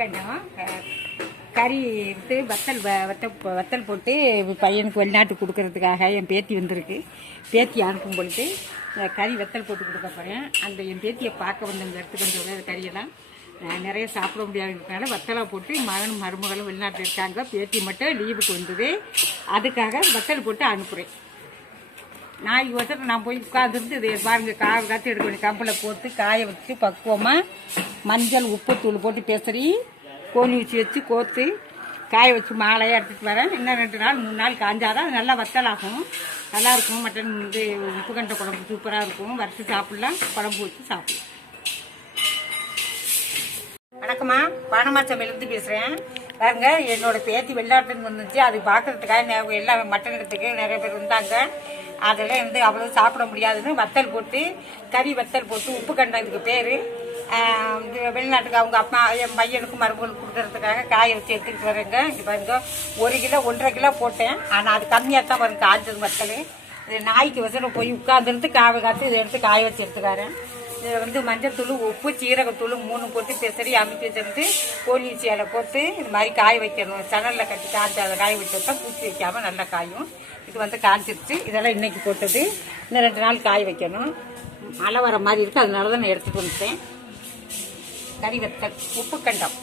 கண்டம் கறி எடுத்து வத்தல் போட்டு பையனுக்கு வெளிநாட்டுக்கு கொடுக்கறதுக்காக என் பேத்தி வந்திருக்கு. பேத்தி அனுப்பும் பொழுது கறி வத்தல் போட்டு கொடுக்க போகிறேன். அந்த என் பேத்தியை பார்க்க வந்த இந்த இடத்துக்கு வந்து கறியெல்லாம் நிறைய சாப்பிட முடியாதுனால வத்தலை போட்டு மகனும் மருமகளும் வெளிநாட்டில் இருக்காங்க. பேத்தி மட்டும் லீவுக்கு வந்தது, அதுக்காக வத்தல் போட்டு அனுப்புகிறேன். நாளைக்கு வசதி நான் போய் உட்காந்துருந்து இதை பாருங்க காற்று எடுக்க வேண்டிய கம்பில் போட்டு காய வச்சு பக்குவமாக மஞ்சள் உப்பு தூள் போட்டு பேசறி கோழி வச்சு கோத்து காய வச்சு மாலையாக எடுத்துகிட்டு வரேன். இன்னும் 2 நாள் 3 நாள் காஞ்சாதான் நல்லா வத்தலாகும், நல்லாயிருக்கும். மட்டன் உப்பு கண்ட குழம்பு சூப்பராக இருக்கும். வறுத்து சாப்பிட்லாம், குழம்பு வச்சு சாப்பிடலாம். வணக்கம்மா, பானமா சமையலேருந்து பேசுகிறேன். பாருங்க, என்னோட பேத்தி வெளிநாட்டுன்னு வந்துச்சு. அது பார்க்கறதுக்காக எல்லாம் மட்டன் இடத்துக்கு நிறைய பேர் வந்தாங்க. அதெல்லாம் அவ்வளோ சாப்பிட முடியாதுன்னு வத்தல் போட்டு கறி வத்தல் போட்டு உப்பு கண்டம் இதுக்கு பேர். வெளிநாட்டுக்கு அவங்க அப்பா என் பையனுக்கும் மருமகளுக்கு கொடுக்கறதுக்காக காய வச்சு எடுத்துக்கிட்டு வரேங்க. இங்கே பாருங்க, 1 கிலோ 1.5 கிலோ போட்டேன். ஆனால் அது கம்மியாக தான் வரும் காய்ச்சது வத்தல். இது நாய்க்கு வசனம் போய் உட்காந்துருந்து காற்று இதை எடுத்து காய வச்சு எடுத்துக்காரேன். இதில் மஞ்சத்தூள் உப்பு சீரகத்தூள் 3 போட்டு பெசரி அமைச்சு வச்சுருந்து கோழி சேலை போட்டு இது மாதிரி காய வைக்கணும். சணலில் கட்டி காய்ச்சி அதை காய வச்சா பூச்சி வைக்காமல் நல்லா காயும். இது காய்ச்சிருச்சு. இதெல்லாம் இன்னைக்கு போட்டது. இன்னும் 2 நாள் காய வைக்கணும். மழை வர மாதிரி இருக்குது, அதனால தான் நான் எடுத்துகிட்டு வந்துட்டேன். கறி வத்தல் உப்பு கண்டம்.